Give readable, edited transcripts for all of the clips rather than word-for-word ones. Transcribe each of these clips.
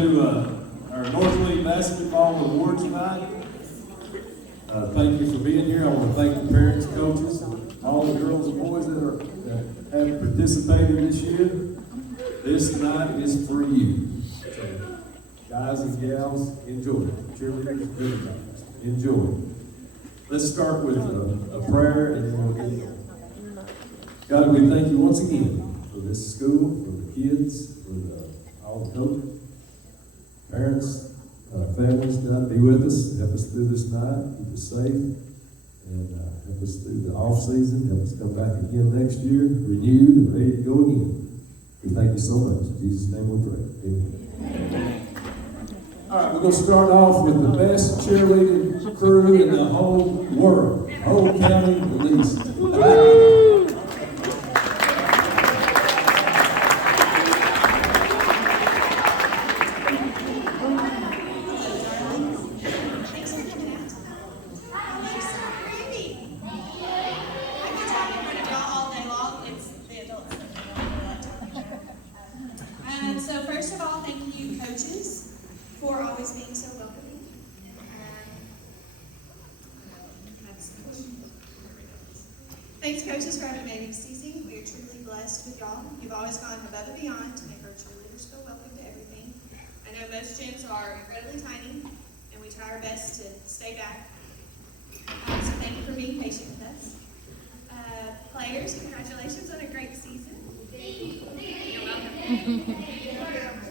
to our North Lee Basketball Awards tonight. Thank you for being here. I want to thank the parents, coaches, and all the girls and boys that have participated this year. This night is for you. So, guys and gals, enjoy. Cheerleaders, good times. Enjoy. Let's start with a prayer and then we'll get going. God, we thank you once again for this school, for the kids, for all the coaches, parents, families. God, be with us. Help us through this night. Keep us safe. And help us through the off season. Help us come back again next year, renewed and ready to go again. We thank you so much. In Jesus' name we pray. Amen. All right, we're going to start off with the best cheerleading crew in the whole world, whole county at least. Thanks, coaches, for having an amazing season. We are truly blessed with y'all. You've always gone above and beyond to make our cheerleaders feel welcome to everything. I know most gyms are incredibly tiny, and we try our best to stay back. So thank you for being patient with us. Players, congratulations on a great season. You're welcome.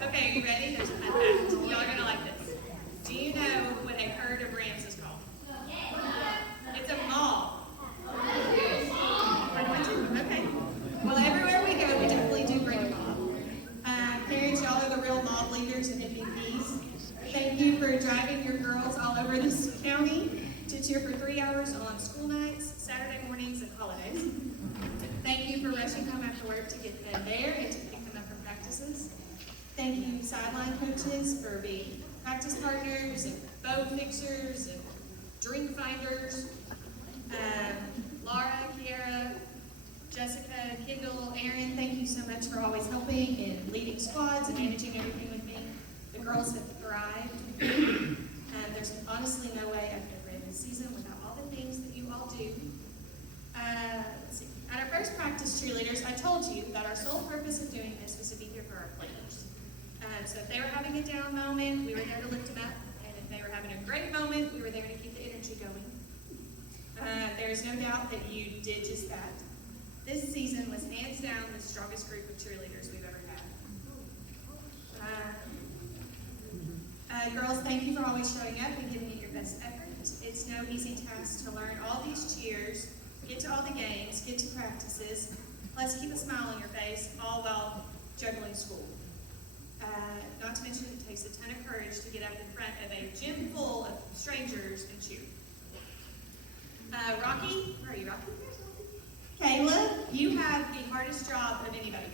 Okay, are you ready? There's a fun fact. Y'all are going to like this. Do you know what a herd of rams is called? It's a mall. Okay. Well, everywhere we go, we definitely do bring a mob. Parents, y'all are the real mob leaders and MVPs. Thank you for driving your girls all over this county to cheer for 3 hours on school nights, Saturday mornings, and holidays. Thank you for rushing home after work to get them there and to pick them up from practices. Thank you, sideline coaches, for being practice partners and bow fixers and drink finders. Laura, Kiara, Jessica, Kendall, Aaron, thank you so much for always helping and leading squads and managing everything with me. The girls have thrived. There's honestly no way I could have ran this season without all the things that you all do. Let's see. At our first practice, cheerleaders, I told you that our sole purpose of doing this was to be here for our players. So if they were having a down moment, we were there to lift them up. And if they were having a great moment, we were there to keep the energy going. There is no doubt that you did just that. This season was hands down the strongest group of cheerleaders we've ever had. Girls, thank you for always showing up and giving it your best effort. It's no easy task to learn all these cheers, get to all the games, get to practices, plus keep a smile on your face, all while juggling school. Not to mention it takes a ton of courage to get up in front of a gym full of strangers and cheer. Rocky, where are you, Rocky? Kayla, you have the hardest job of anybody.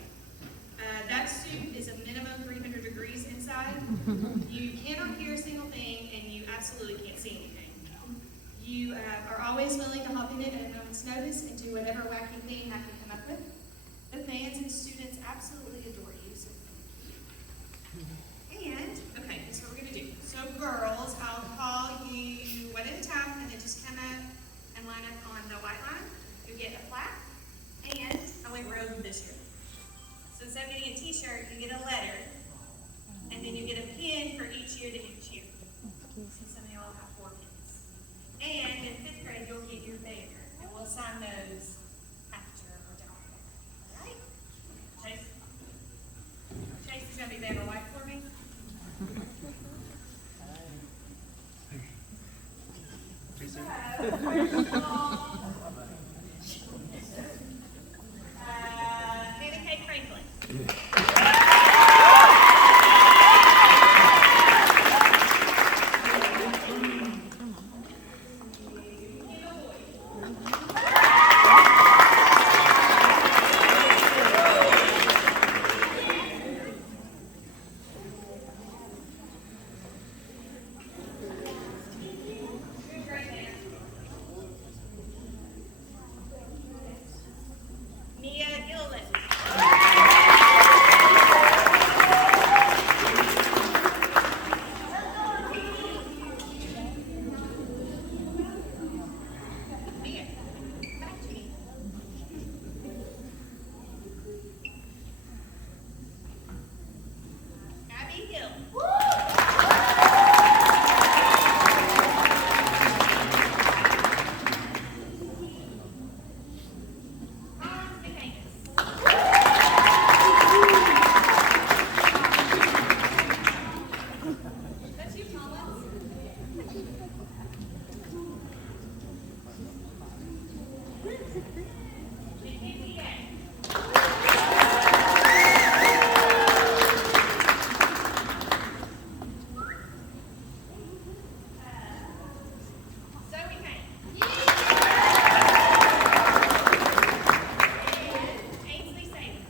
That suit is a minimum 300 degrees inside. You cannot hear a single thing, and you absolutely can't see anything. You are always willing to hop in it at a moment's notice and do whatever wacky thing I can come up with. The fans and students absolutely adore you. So. And, okay, this is what we're going to do. So, girls, I'll call you one at a time, and then just come up and line up on the white line. You get a plaque, and I went rogue this year. So instead of getting a t-shirt, you get a letter, and then you get a pin for each year that you cheer. So some of y'all have 4 pins. And in 5th grade, you'll get your banner, and we'll sign those after we're done. All right? Chase? Chase is going to be banner white for me. Hannah Kate Franklin. Hill. Hans McAnus. That's you, Collins. Mackenzie Gay. Zoe Kane. Ainsley Savers.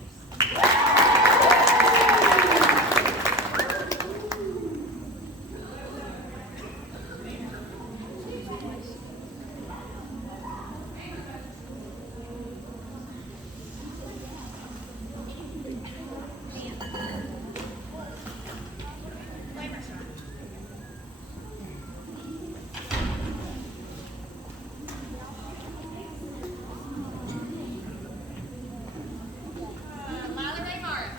Lamershaw. Lila Ray Martin.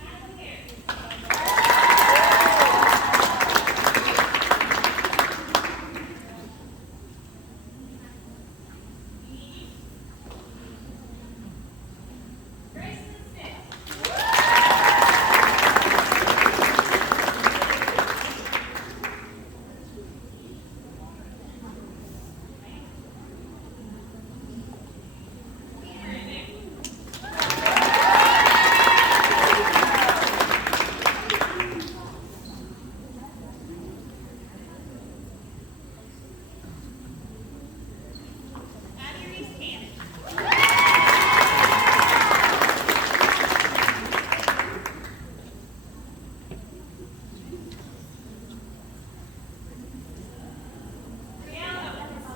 Ashley Harris. Grayson Smith. Addie Reese Cannon. Brianna Owens.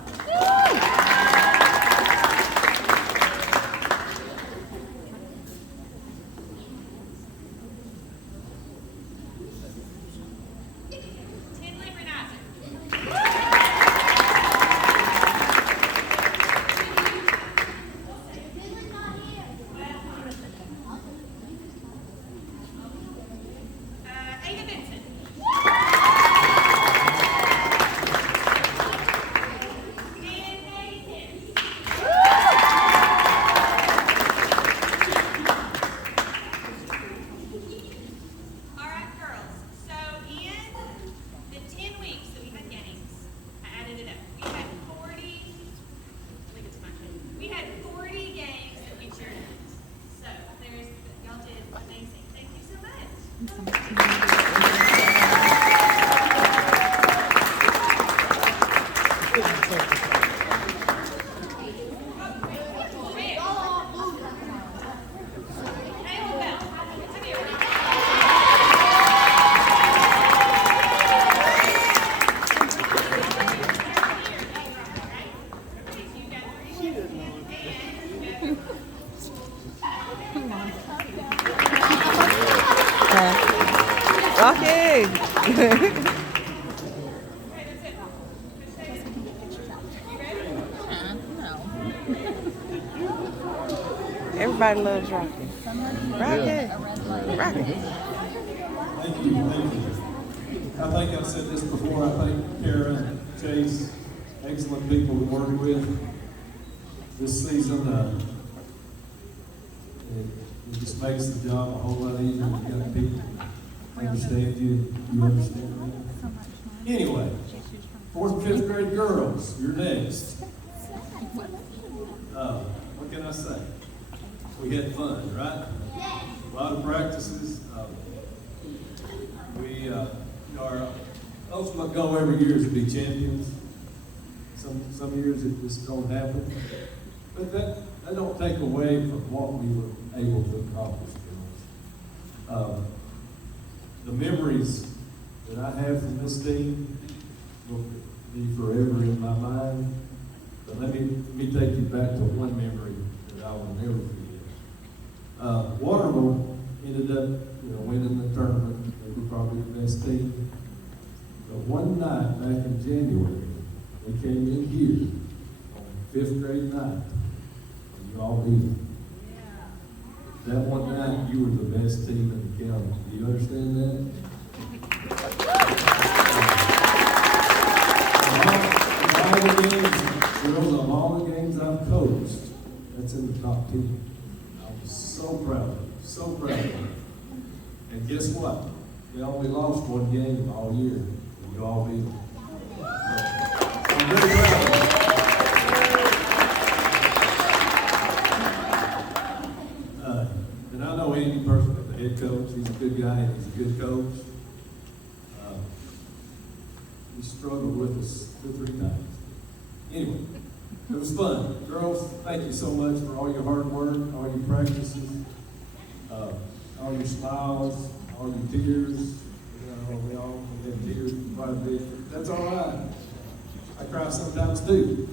Tinley Renazer. Ada Benson. And Maddie Tibbs. All right, girls. So in the 10 weeks that we had games, I added it up. We had 40. Leave it to my kid. We had 40 games that we cheered at. So y'all did amazing. Thank you so much. Taylor Bell. Come here. Rocky! Everybody loves Rocky. Rocky! Rocky! Thank you, thank you. I think I've said this before, I think Kara, Chase, excellent people to work with this season. It just makes the job a whole lot easier. You got people understand you, you understand me. Anyway, 4th and 5th grade girls, you're next. What can I say? We had fun, right? A lot of practices. Our ultimate goal every year is to be champions. Some years it just don't happen. But that don't take away from what we were able to accomplish, girls. The memories that I have from this team will be forever in my mind. But let me take you back to one memory that I will never forget. Waterville ended up, winning the tournament. They were probably the best team. But one night back in January, They came in here on 5th grade night, and you all beat them. That one night, you were the best team in the county. Do you understand that? All the games, girls, of all the games I've coached, that's in the top 10. I'm so proud of you, so proud of you. And guess what? They only lost one game all year. You all beat them. I'm very proud of you. And I know Andy personally, the head coach. He's a good guy and he's a good coach. He struggled with us 2 or 3 times. Anyway, it was fun. Girls, thank you so much for all your hard work, all your practices, all your smiles, all your tears. You know, we had tears quite a bit. That's all right. I cry sometimes too.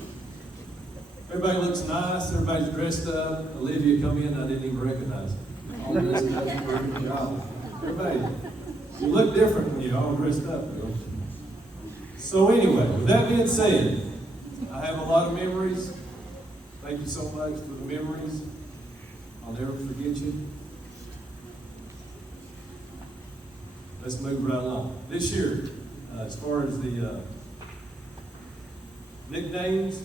Everybody looks nice. Everybody's dressed up. Olivia come in, I didn't even recognize her. All dressed up for a good job. Everybody, you look different when you're all dressed up, girls. So anyway, with that being said, I have a lot of memories. Thank you so much for the memories. I'll never forget you. Let's move right along. This year, as far as the nicknames,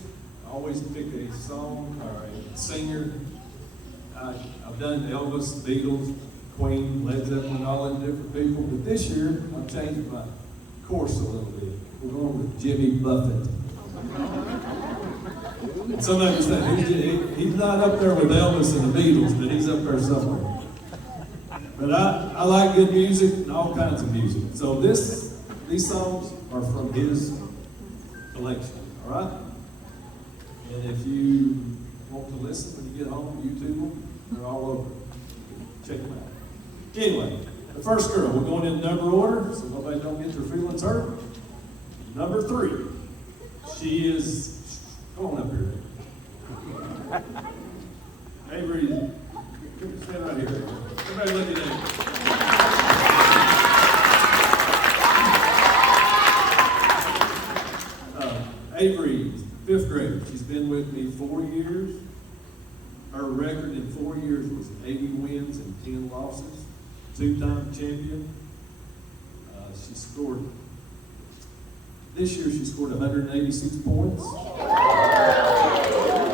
I always pick a song or a singer. I've done Elvis, Beatles, Queen, Led Zeppelin, all them different people. But this year, I've changed my course a little bit. We're going with Jimmy Buffett. Some of you say, he's not up there with Elvis and the Beatles, but he's up there somewhere. But I like good music and all kinds of music. So these songs are from his collection, all right? And if you want to listen when you get home, YouTube them. They're all over. Check them out. Anyway, the first girl, we're going in number order, so nobody don't get their feelings hurt. Number 3. She is, come on up here. Avery, stand right here. Everybody look at Avery. Avery, 5th grade. She's been with me 4 years. Her record in 4 years was 80 wins and 10 losses. 2-time champion. She scored, this year she scored 186 points.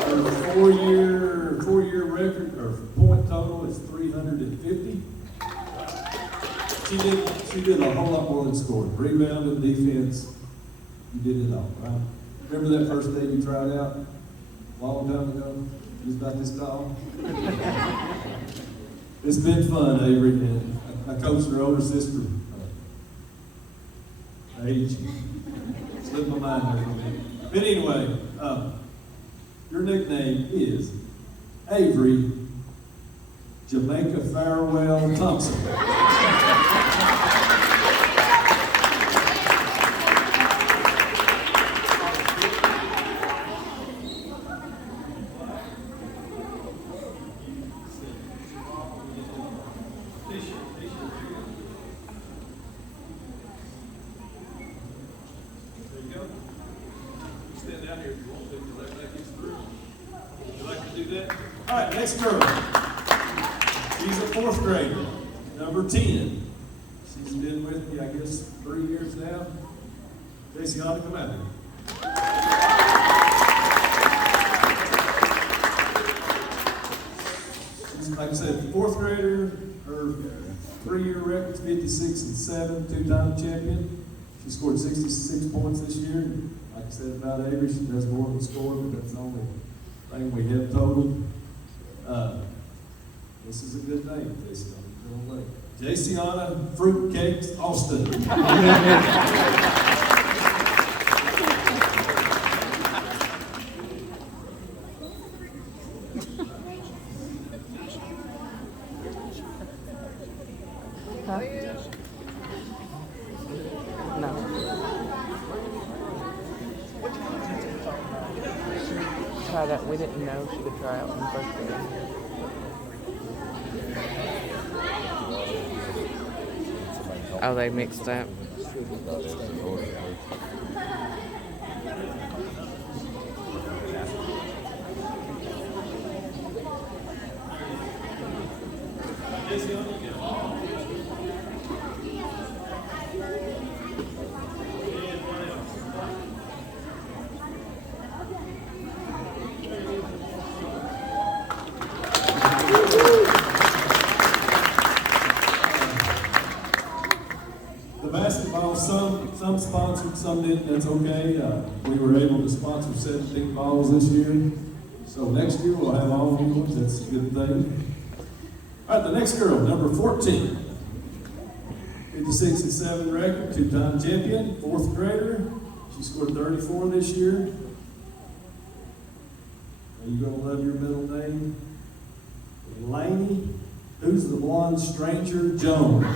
Her four-year record, or point total is 350. She did a whole lot more than scoring. Rebounding, defense, you did it all, right? Remember that first day you tried out? A long time ago? You was about this tall? It's been fun, Avery, and I coached her older sister. Age. Slipped my mind there a little bit. But anyway, your nickname is Avery Jamaica Farewell Thompson. All right, next girl. She's a 4th grader, number 10. She's been with me, I guess, 3 years now. Jayciana, come out here. She's, like I said, 4th grader. Her 3-year record's 56-7, 2-time champion. She scored 66 points this year. Like I said about Avery, she does more than score, but that's the only thing we have total. This is a good name, Jayciana. Jayciana Fruitcakes Austin. Huh? No. Try that. We didn't know she could try out in 1st grade. Oh, they mixed up. didn't, that's okay. We were able to sponsor 17 balls this year. So next year we'll have all new ones. That's a good thing. All right, the next girl, number 14. 56 and 7 record, two-time champion, fourth grader. She scored 34 this year. Are you gonna love your middle name? Lainey. Who's the blonde stranger? Jones.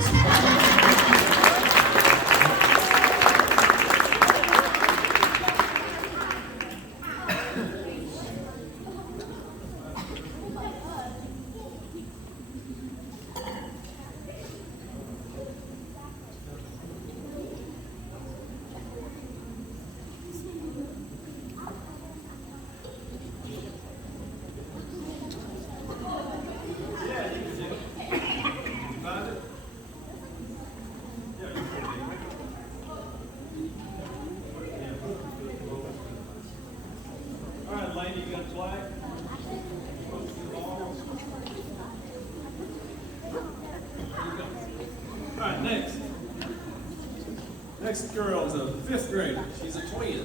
Next girl is a fifth grader. She's a twin.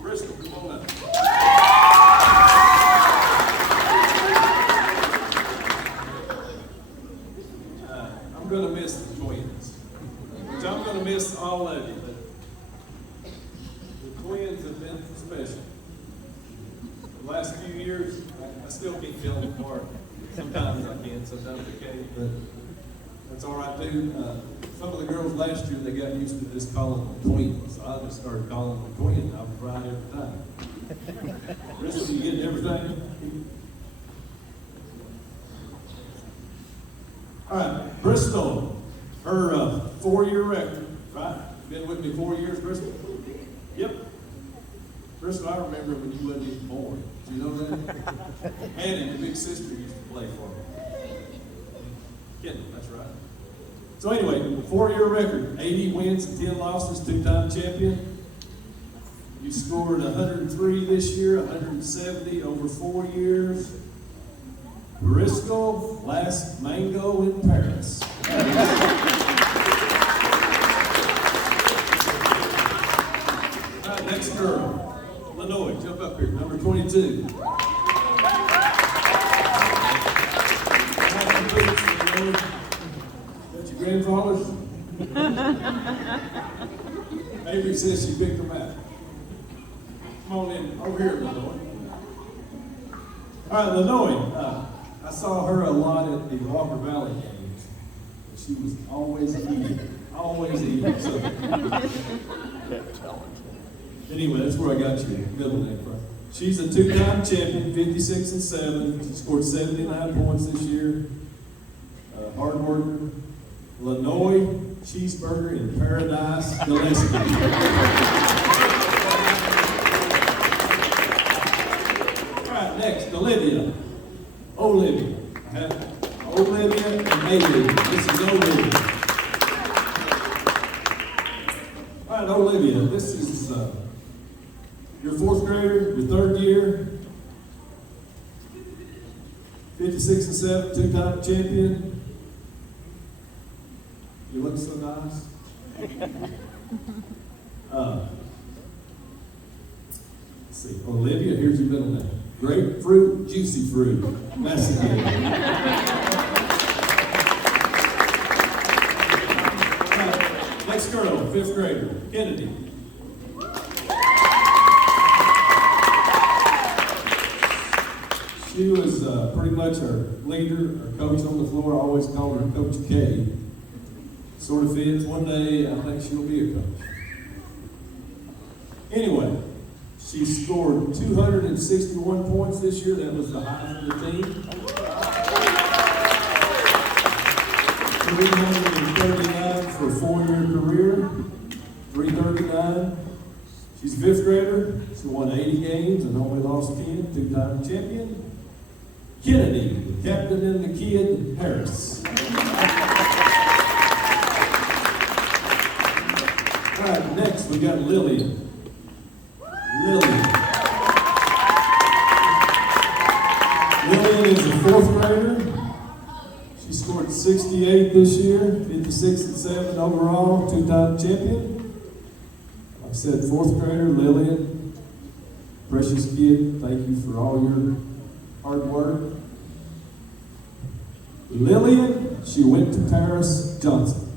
Bristol, come on up. I'm going to miss the twins. Which I'm going to miss all of you. But the twins have been special. The last few years, I still can't tell them apart. Sometimes I can, sometimes I can't. But that's all right, too. Some of the girls last year, they got used to just calling them twins. So I just started calling them twins. I was right every time. Bristol, you getting everything? All right, Bristol, her 4-year record, right? Been with me 4 years, Bristol? Yep. Bristol, I remember when you wasn't even born. Did you know that? Annie, your big sister, used to play for me. Kendall, that's right. So anyway, 4-year record, 80 wins and 10 losses, two-time champion. You scored 103 this year, 170 over 4 years. Bristol, last mango in Paris. All right, next girl, Lenoy, jump up here, number 22. Grandfathers? Avery says she picked them out. Come on in, over here, Lenoy. All right, Lenoy, I saw her a lot at the Walker Valley games. She was always eating, so. Anyway, that's where I got your middle name from. She's a two-time champion, 56 and 7. She scored 79 points this year. Hard worker. Lenoy Cheeseburger in Paradise, Gillespie. All right, next, Olivia. Olivia and Olivia. This is Olivia. All right, Olivia, this is your fourth grader, your third year. 56 and 7, two-time champion. You look so nice. Let's see, Olivia, here's your middle name. Grapefruit, juicy fruit, masticated. Next girl, fifth grader, Kennedy. She was pretty much our leader, our coach on the floor. I always called her Coach K. Sort of fits. One day, I think she'll be a coach. Anyway, she scored 261 points this year. That was the high for the team. 339 for a 4-year career. 339. She's a fifth grader. She won 80 games and only lost 10. Two-time champion. Kennedy, the captain and the kid, Harris. All right, next we got Lillian. Lillian is a fourth grader. She scored 68 this year, 56 and 7 overall, two-time champion. Like I said, fourth grader Lillian, precious kid, thank you for all your hard work. Lillian, she went to Paris Johnson.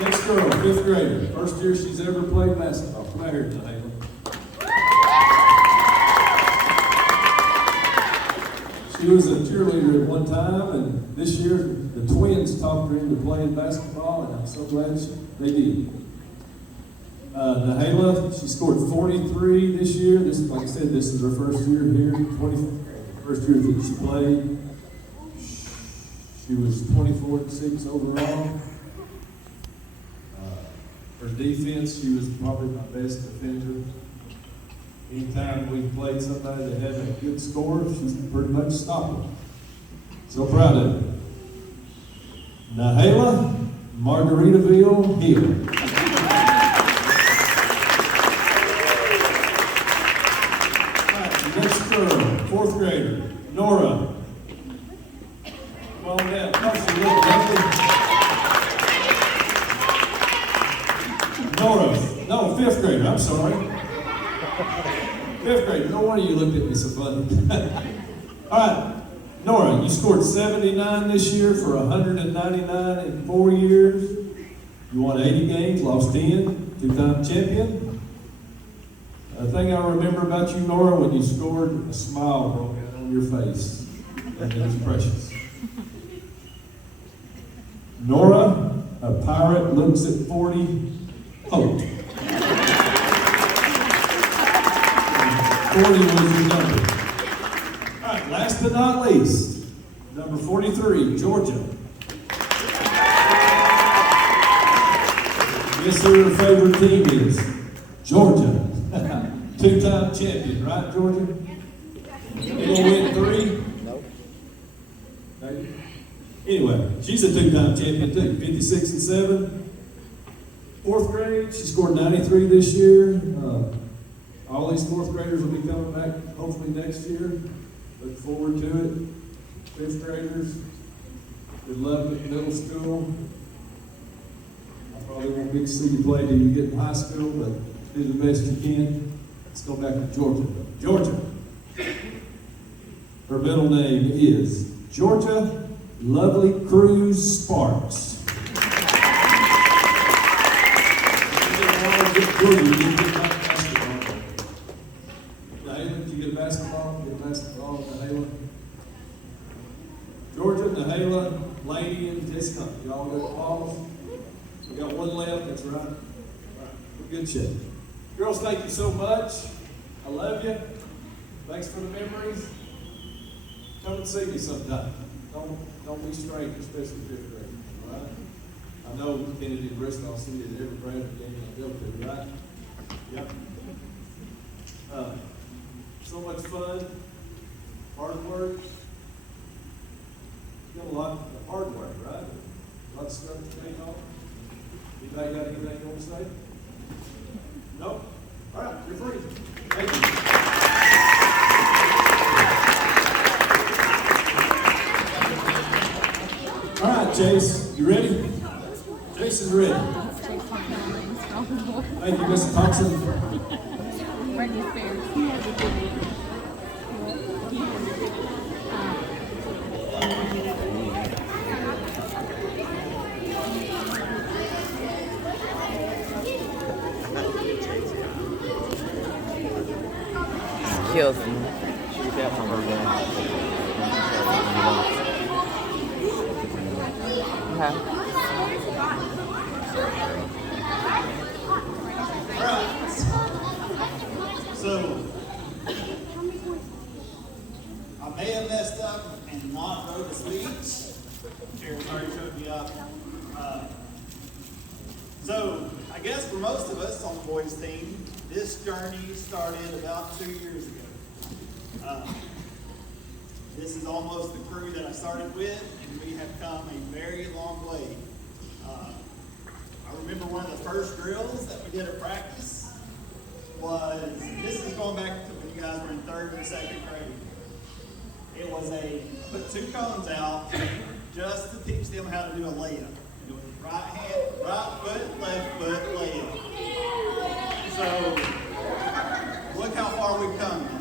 Next girl, fifth grader, first year she's ever played basketball. Come out here, Taylor. She was a cheerleader at one time, and this year the twins talked her into playing basketball, and I'm so glad they did. Nahala, she scored 43 this year. This, like I said, this is her first year here, first year that she played. She was 24-6 overall. Her defense, she was probably my best defender. Anytime we've played somebody that had a good score, she's pretty much stopped them. So proud of her. Nahala Margaritaville Hill. Next girl, fourth grader, Nora. Come on down. Oh, she looked lovely. Nora, no, fifth grader, I'm sorry. Fifth grader, no wonder you looked at me so funny. All right, Nora, you scored 79 this year for 199 in 4 years. You won 80 games, lost 10, two-time champion. The thing I remember about you, Nora, when you scored, a smile broke out on your face. And it was precious. Nora, a pirate, looks at 40. Oh. 40 was your number. All right, last but not least, number 43, Georgia. Guess who her favorite team is? Georgia. Two-time champion, right, Georgia? You gonna win 3? Nope. Maybe. Anyway, she's a two-time champion too, 56 and 7. Fourth grade, she scored 93 this year. All these fourth graders will be coming back hopefully next year. Look forward to it. Fifth graders, we love it in middle school. I probably won't get to see you play till you get in high school, but do the best you can. Let's go back to Georgia. Georgia. Her middle name is Georgia Lovely Cruz Sparks. Georgia, you get basketball. Nahala, did you get a basketball? Get a basketball, Nahala. Georgia, Nahala, Lady, and Jessica. Y'all got balls? We got one left, that's right. All right, we're good shape. Girls, thank you so much. I love you. Thanks for the memories. Come and see me sometime. Don't be strangers, especially fifth grade. All right? I know Kennedy and Bristol, I'll see you at every Bradford game I go to, right? Yep. So much fun, hard work. You got a lot of hard work, right? A lot of stuff to take off. Anybody got anything you want to say? No? All right, you're free. Thank you. All right, Chase, you ready? Chase is ready. Thank you, Mr. Thompson. Kills me. Okay. So, I may have messed up and not wrote a speech. Jared's already showed me up. So, I guess for most of us on the boys team, this journey started about 2 years ago. This is almost the crew that I started with, and we have come a very long way. I remember one of the first drills that we did at practice was, this is going back to when you guys were in 3rd and 2nd grade. It was I put 2 cones out just to teach them how to do a layup. right foot, left foot, leg. So, look how far we've come now.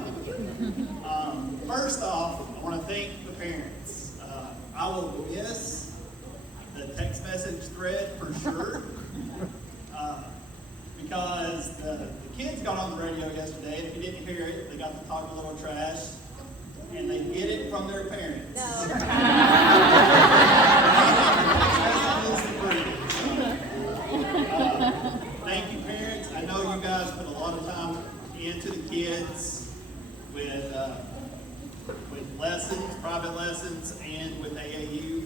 First off, I want to thank the parents. I will miss the text message thread for sure. Because the kids got on the radio yesterday, and if you didn't hear it, they got to talk a little trash, and they get it from their parents. Thank you, parents. I know you guys put a lot of time into the kids with lessons, private lessons, and with AAU.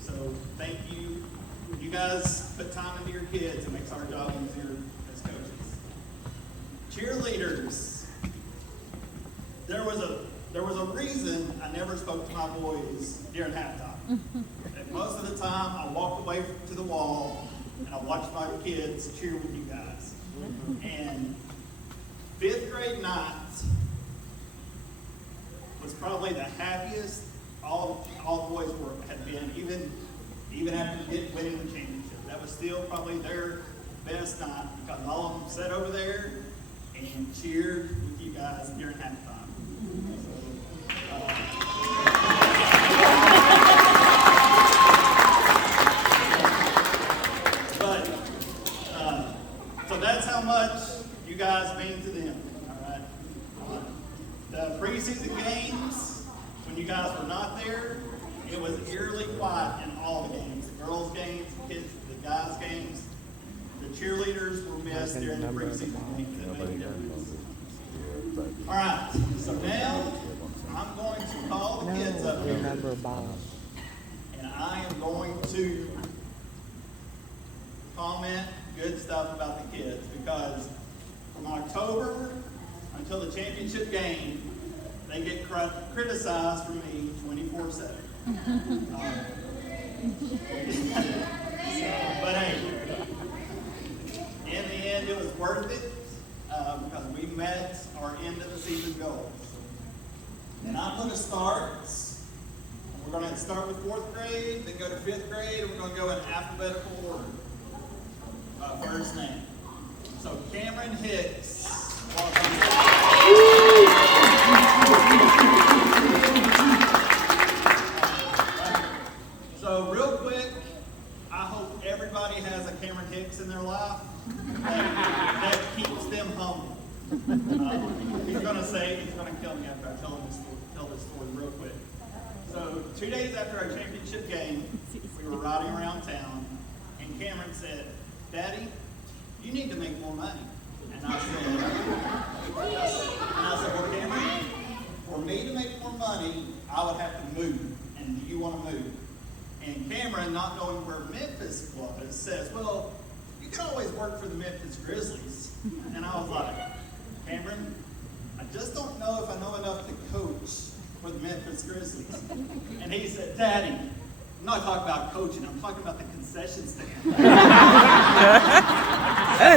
So thank you. You guys put time into your kids. It makes our job easier as coaches. Cheerleaders. There was a reason I never spoke to my boys during halftime. And most of the time, I walked away to the wall and I watched my kids cheer with you guys. And 5th grade night was probably the happiest all the boys had been, even after winning the championship. That was still probably their best night because all of them sat over there and cheered with you guys during halftime. So that's how much you guys mean to them. All right. The preseason games, when you guys were not there, it was eerily quiet in all the games. The girls' games, the kids, the guys' games. The cheerleaders were missed during the preseason games. That made a difference. All right. So now I'm going to call the kids up here. And I am going to comment good stuff about the kids because from October until the championship game, they get criticized for me 24/7. But hey, in the end, it was worth it because we met our end of the season goals. And I'm going to start. We're going to start with 4th grade, then go to 5th grade, and we're going to go in alphabetical order. First name. So Cameron Hicks. So real quick, I hope everybody has a Cameron Hicks in their life that keeps them humble. He's going to kill me after I tell this story real quick. So 2 days after our championship game, we were riding around town, and Cameron said, "Daddy, you need to make more money." And I said, "Well, Cameron, for me to make more money, I would have to move. And do you want to move?" And Cameron, not knowing where Memphis was, says, "Well, you can always work for the Memphis Grizzlies." And I was like, "Cameron, I just don't know if I know enough to coach for the Memphis Grizzlies." And he said, "Daddy, I'm not talking about coaching, I'm talking about the concession stand." I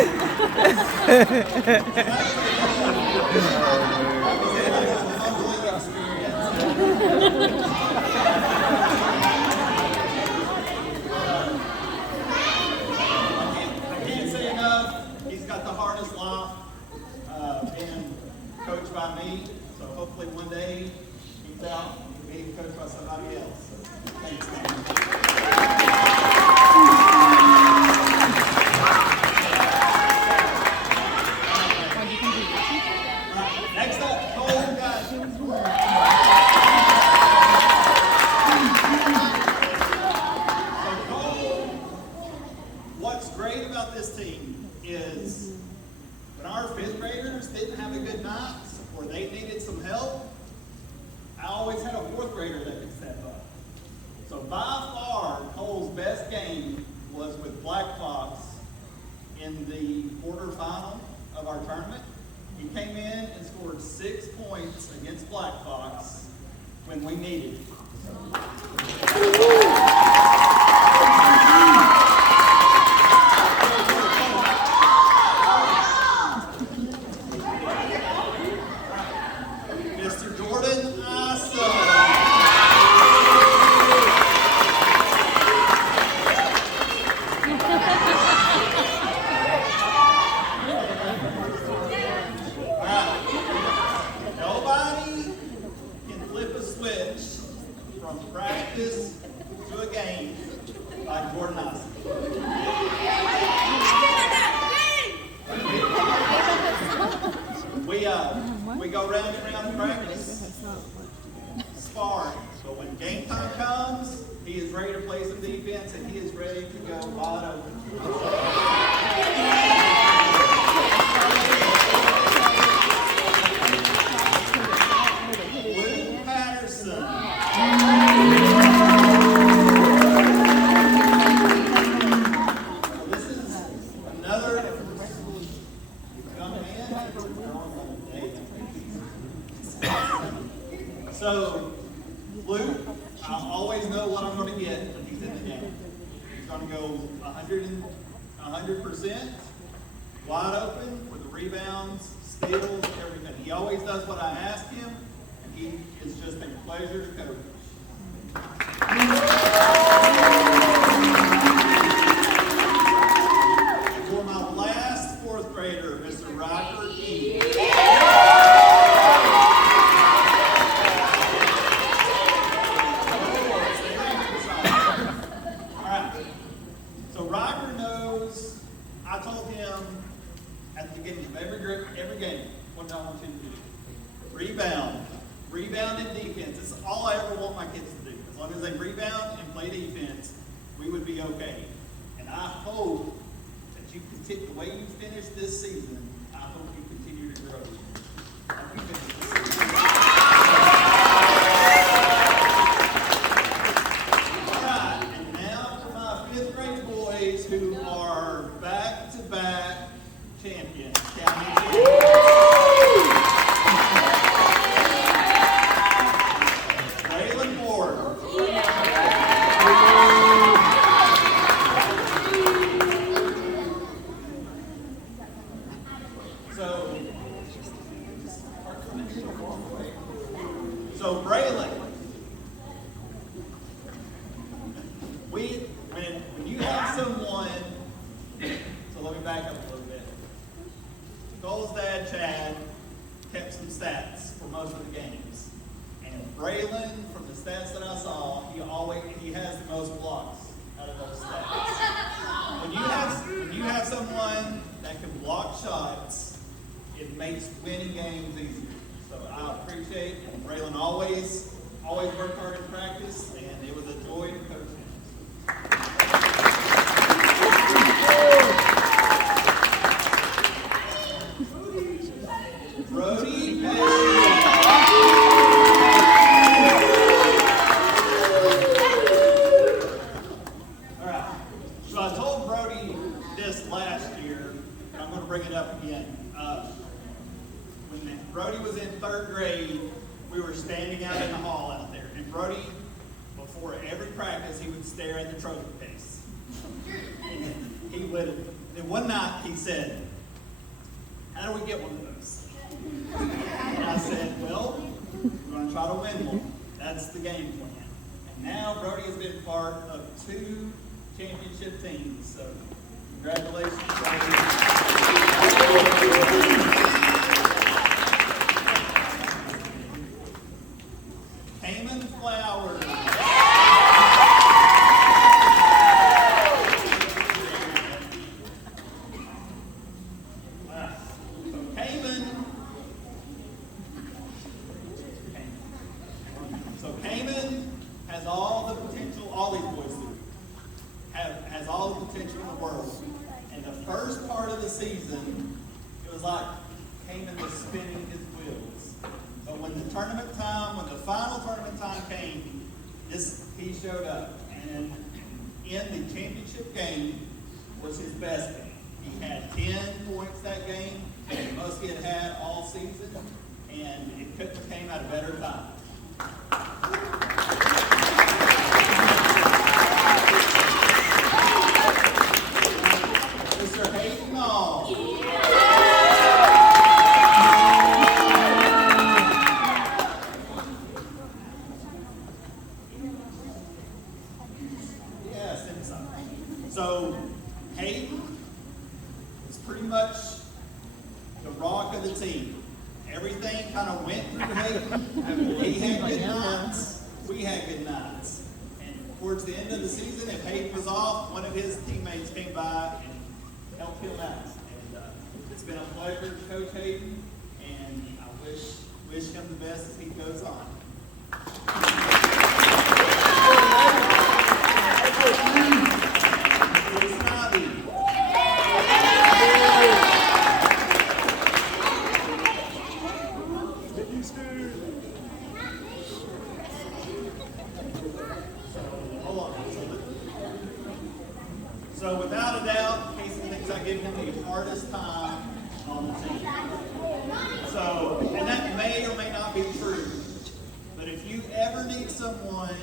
can't say enough. He's got the hardest life being coached by me. So hopefully one day he's out being coached by somebody else. So, thanks, man. Next up, Cole Gudge. So Cole, what's great about this team is when our 5th graders didn't have a good night or they needed some help, I always had a 4th grader that could step up. So by far, Cole's best game was with Black Fox in the quarterfinal of our tournament. He came in and scored 6 points against Black Fox when we needed it. Mr. Jordan Asa. we go round and round in practice, sparring. But when game time comes, he is ready to play some defense, and he is ready to go wide open. Luke Patterson. This is another young man. So, Luke, I always know what I'm going to get when he's in the game. He's going to go 100%, wide open for the rebounds, steals, everything. He always does what I ask him, and he is just a pleasure to coach. For my last fourth grader, Mr. Roger E. So Roger knows, I told him at the beginning of every game what I want you to do. Rebound and defense. This is all I ever want my kids to do. As long as they rebound and play defense, we would be okay. And I hope that you continue, the way you finish this season, I hope you continue to grow. Like you finished this season. All right, and now for my fifth grade boys who are back-to-back champions, county champions. Braylon Ford. So Braylon, when you have someone, so let me back up a little bit. Nicole's dad, Chad, kept some stats for most of the games. And Braylon, from the stats that I saw, he has the most blocks out of those stats. When you have someone that can block shots, it makes winning games easier. So I appreciate it. And Braylon always worked hard in practice, and it was a joy to coach him. Brody All right. So I told Brody this last year, and I'm going to bring it up again. When Brody was in third grade, we were standing out in the hall out there, and Brody, before every practice, he would stare at the trophy case. And one night he said, "How do we get one of those?" And I said, "Well, we're going to try to win one. That's the game plan." And now Brody has been part of 2 championship teams. So congratulations, Brody. Cayman Flowers. So Cayman has all the potential, all these boys do, has all the potential in the world. And the first part of the season, it was like Cayman was spinning his wheels. But when the final tournament time came, he showed up. And in the championship game was his best game. He had 10 points that game, the most he had had all season, and it couldn't have came at a better time. Mr. Hayden Mall. Yes, so Hayden is pretty much the rock of the team. Everything kind of went through Hayden. He had good nights. We had good nights. And towards the end of the season, if Hayden was off, one of his teammates came by and helped him out. And it's been a pleasure to coach Hayden. and I wish him the best as he goes on. Please, Nobby. Hold on. So without a doubt, Casey thinks I give him the hardest time on the team. So, and that may or may not be true, but if you ever need someone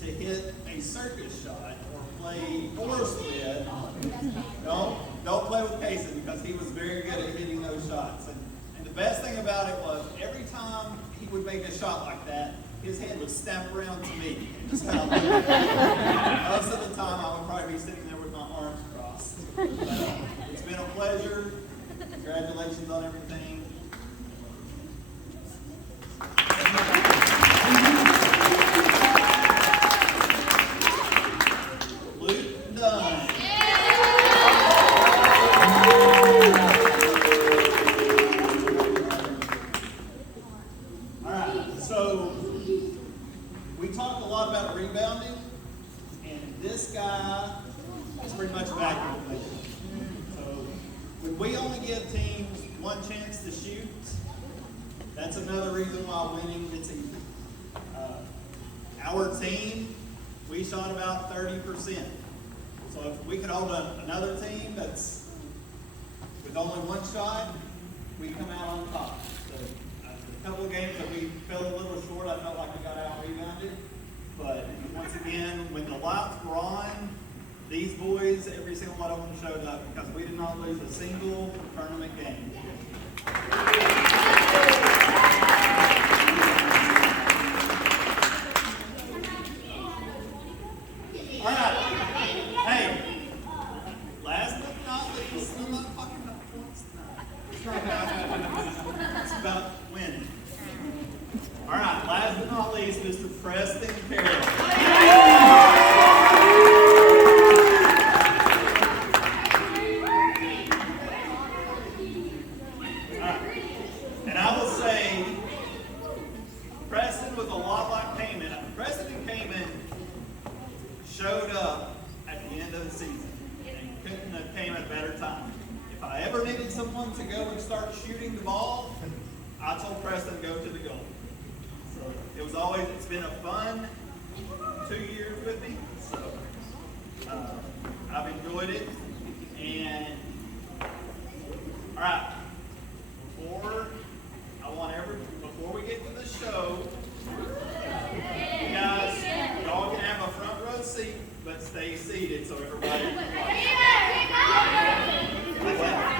to hit a circus shot or play horse with, don't play with Casey because he was very good at hitting those shots. And the best thing about it was every time he would make a shot like that, his head would snap around to me and just kind of look at me. Most of the time I would probably be sitting there with my arms crossed. But, it's been a pleasure. Congratulations on everything. Luke Dunn. All right, so we talked a lot about rebounding, and this guy is pretty much back in the picture. So when we only give teams one chance to shoot, that's another reason why winning gets easy. Our team, we shot about 30%. So if we could hold another team that's with only one shot, we come out on top. So a couple of games that we fell a little short, I felt like we got out rebounded. But once again, when the lights were on, these boys, every single one of them showed up because we did not lose a single tournament game. All right. Hey, last but not least, I'm not talking about points tonight. It's about winning. All right, last but not least, Mr. Preston Carroll. And I will say, Preston was a lot like Cayman. Preston and Cayman showed up at the end of the season and couldn't have came at a better time. If I ever needed someone to go and start shooting the ball, I told Preston to go to the goal. So it's been a fun 2 years with me. So I've enjoyed it. And all right, before we get to the show, you guys, y'all can have a front row seat, but stay seated so everybody can watch.